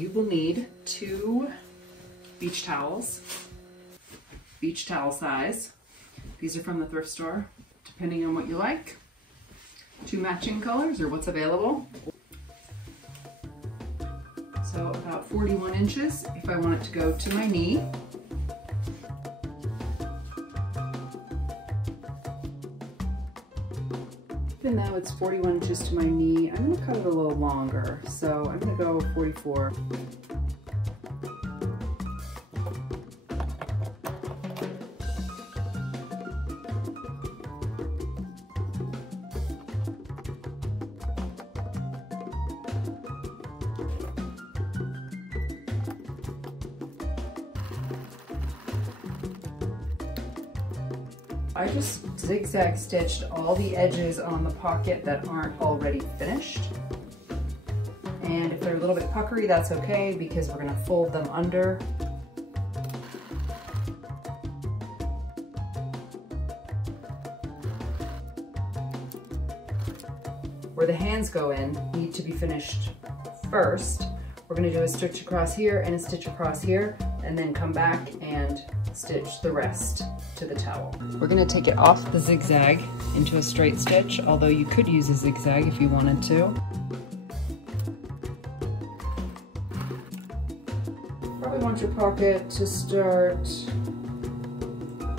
you will need 2 beach towels, beach towel size. These are from the thrift store, depending on what you like. 2 matching colors or what's available. So about 41 inches if I want it to go to my knee. Even though it's 41 inches to my knee, I'm gonna cut it a little longer. So I'm gonna go 44. I just zigzag stitched all the edges on the pocket that aren't already finished. And if they're a little bit puckery, that's okay because we're gonna fold them under. Where the hands go in need to be finished first. We're gonna do a stitch across here and a stitch across here, and then come back and stitch the rest to the towel. We're gonna take it off the zigzag into a straight stitch, although you could use a zigzag if you wanted to. Probably want your pocket to start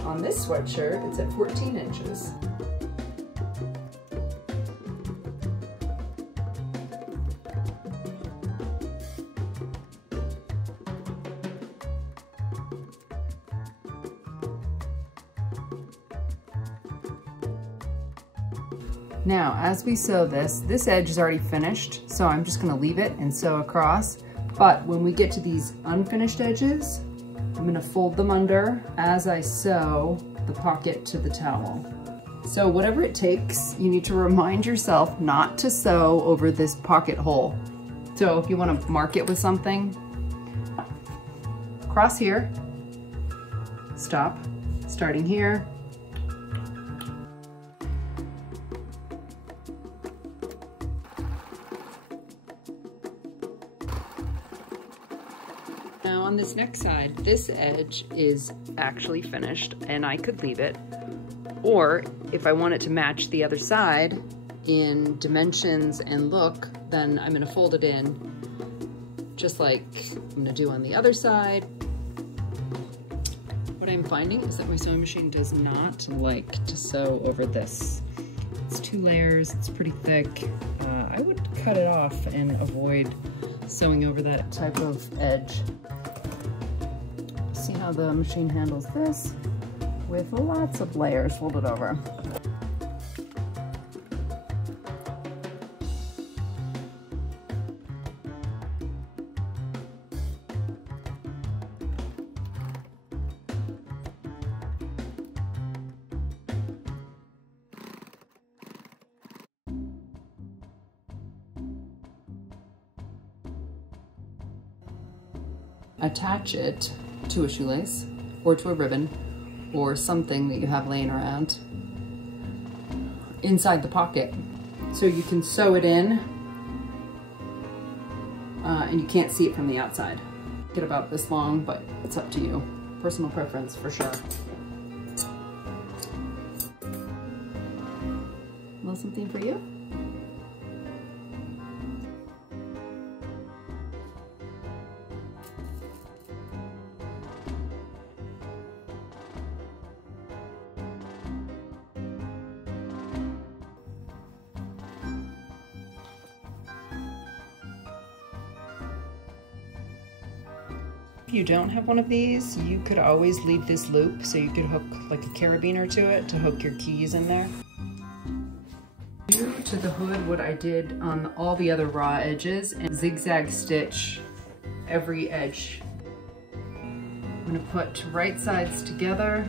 on this sweatshirt. It's at 14 inches. Now, as we sew this edge is already finished, so I'm just gonna leave it and sew across. But when we get to these unfinished edges, I'm gonna fold them under as I sew the pocket to the towel. So whatever it takes, you need to remind yourself not to sew over this pocket hole. So if you wanna mark it with something, cross here, stop, starting here, now on this next side, this edge is actually finished and I could leave it. Or if I want it to match the other side in dimensions and look, then I'm gonna fold it in just like I'm gonna do on the other side. What I'm finding is that my sewing machine does not like to sew over this. It's 2 layers, it's pretty thick. I would cut it off and avoid sewing over that type of edge. See how the machine handles this? With lots of layers folded over. Attach it to a shoelace or to a ribbon or something that you have laying around inside the pocket so you can sew it in and you can't see it from the outside. Get about this long, but it's up to you. Personal preference for sure. A little something for you? If you don't have one of these, you could always leave this loop so you could hook like a carabiner to it to hook your keys in there. Do to the hood what I did on all the other raw edges and zigzag stitch every edge. I'm gonna put right sides together.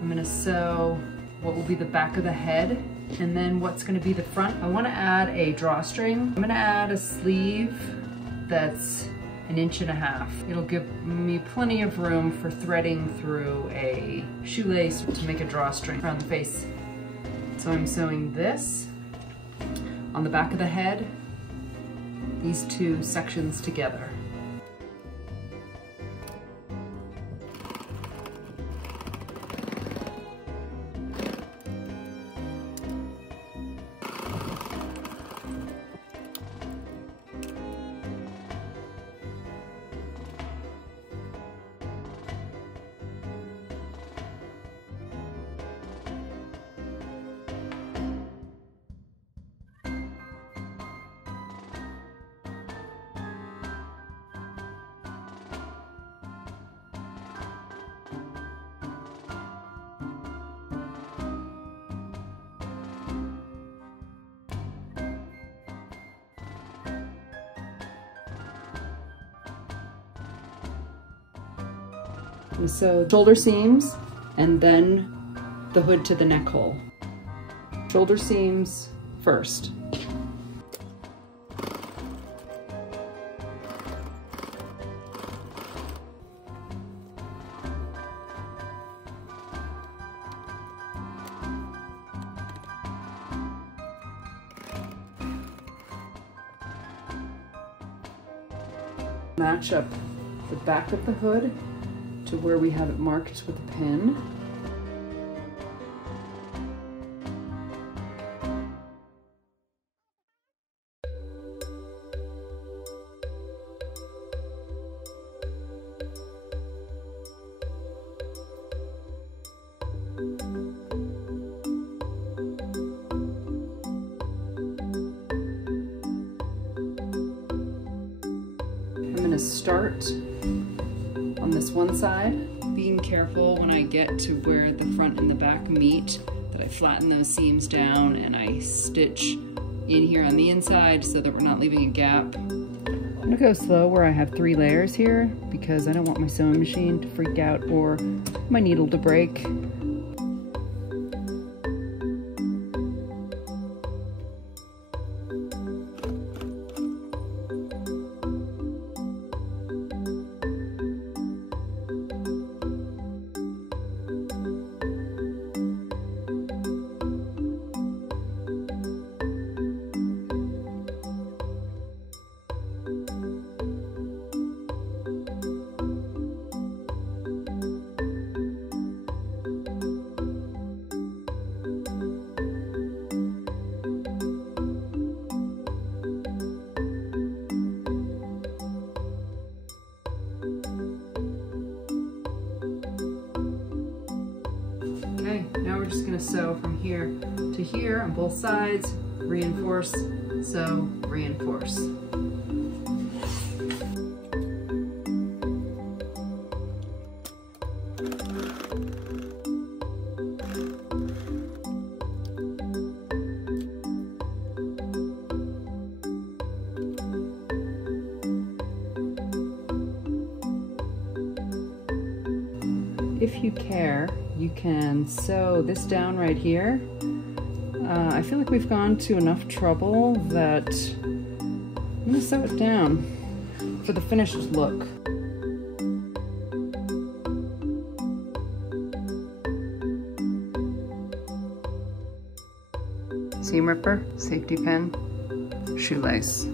I'm gonna sew what will be the back of the head and then what's gonna be the front. I wanna add a drawstring. I'm gonna add a sleeve that's 1.5 inches. It'll give me plenty of room for threading through a shoelace to make a drawstring around the face. So I'm sewing this on the back of the head these two sections together. We sew shoulder seams and then the hood to the neck hole. Shoulder seams first. Match up the back of the hood to where we have it marked with a pin. I'm going to start on this one side, being careful when I get to where the front and the back meet that I flatten those seams down and I stitch in here on the inside so that we're not leaving a gap. I'm gonna go slow where I have 3 layers here because I don't want my sewing machine to freak out or my needle to break. Okay, now we're just going to sew from here to here on both sides, reinforce, sew, reinforce. If you care, you can sew this down right here. I feel like we've gone to enough trouble that I'm gonna sew it down for the finished look. Seam ripper, safety pin, shoelace.